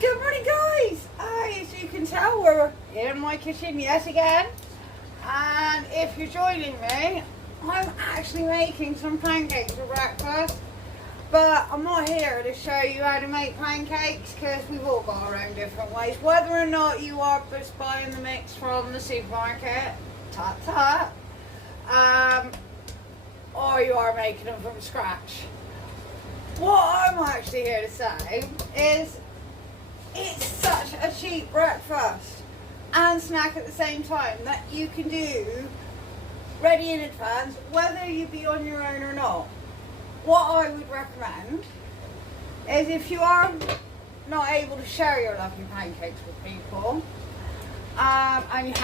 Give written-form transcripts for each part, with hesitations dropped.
Good morning, guys. As you can tell, we're in my kitchen yet again. And if you're joining me, I'm actually making some pancakes for breakfast. But I'm not here to show you how to make pancakes because we've all got our own different ways. Whether or not you are just buying the mix from the supermarket, or you are making them from scratch. What I'm actually here to say is it's such a cheap breakfast and snack at the same time that you can do ready in advance, whether you be on your own or not. What I would recommend is if you are not able to share your lovely pancakes with people, and you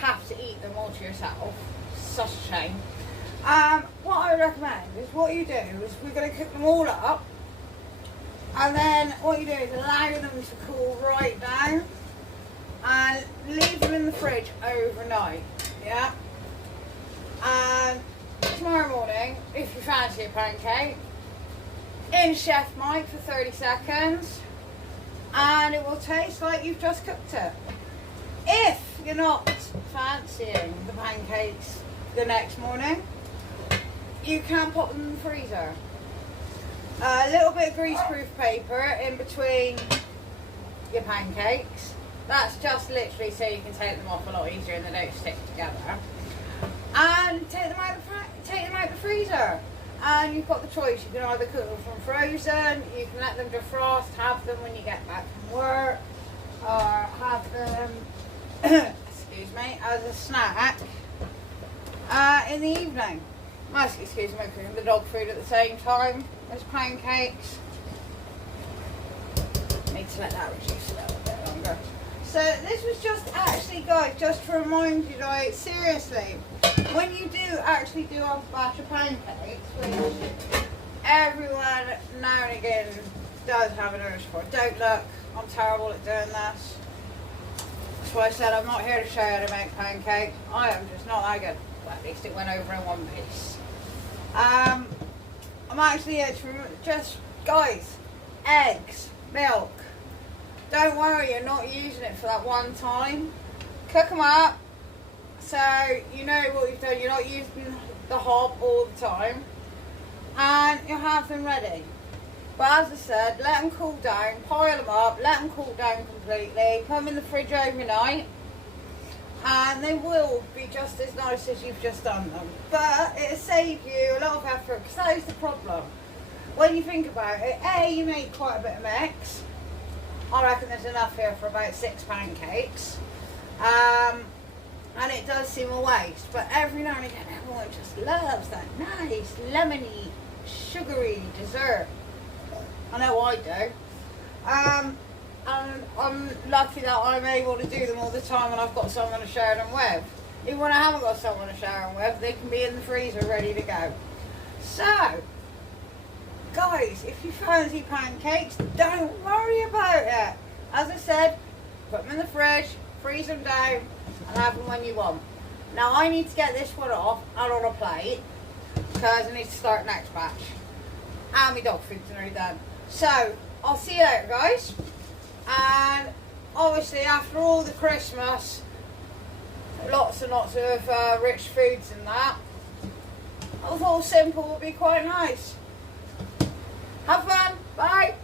have to eat them all to yourself, such a shame. What I recommend is what you do is we're going to cook them all up, and then what you do is allow them to cool right down and leave them in the fridge overnight, yeah? And tomorrow morning, if you fancy a pancake, in Chef Mike for 30 seconds, and it will taste like you've just cooked it. If you're not fancying the pancakes the next morning, you can pop them in the freezer. A little bit of greaseproof paper in between your pancakes. That's just literally so you can take them off a lot easier and they don't stick together. And take them out the freezer. And you've got the choice. You can either cook them from frozen, you can let them defrost, have them when you get back from work, or have them, excuse me, as a snack in the evening. Excuse me, cooking the dog food at the same time as pancakes. Need to let that reduce a little bit longer. So this was just actually, guys, just to remind you, like, seriously, when you do actually do a batch of pancakes, which everyone now and again does have an urge for. Don't look, I'm terrible at doing this. That's why I said I'm not here to show you how to make pancakes. I am just not that good. Well, at least it went over in one piece. I'm actually here to just, guys, eggs, milk. Don't worry, you're not using it for that one time. Cook them up so you know what you've done. You're not using the hob all the time, and you'll have them ready. But as I said, let them cool down, pile them up, let them cool down completely, put them in the fridge overnight, and they will be just as nice as you've just done them. But it'll save you a lot of effort, because that is the problem. When you think about it, A, you make quite a bit of mix. I reckon there's enough here for about 6 pancakes. And it does seem a waste, but every now and again everyone just loves that nice, lemony, sugary dessert. I know I do. And I'm lucky that I'm able to do them all the time and I've got someone to share them with. Even when I haven't got someone to share them with, they can be in the freezer ready to go. So, guys, if you fancy pancakes, don't worry about it. As I said, put them in the fridge, freeze them down, and have them when you want. Now, I need to get this one off and on a plate, because I need to start next batch. And my dog food's nearly done. So, I'll see you later, guys. And obviously, after all the Christmas, lots and lots of rich foods and that, I thought simple would be quite nice. Have fun. Bye.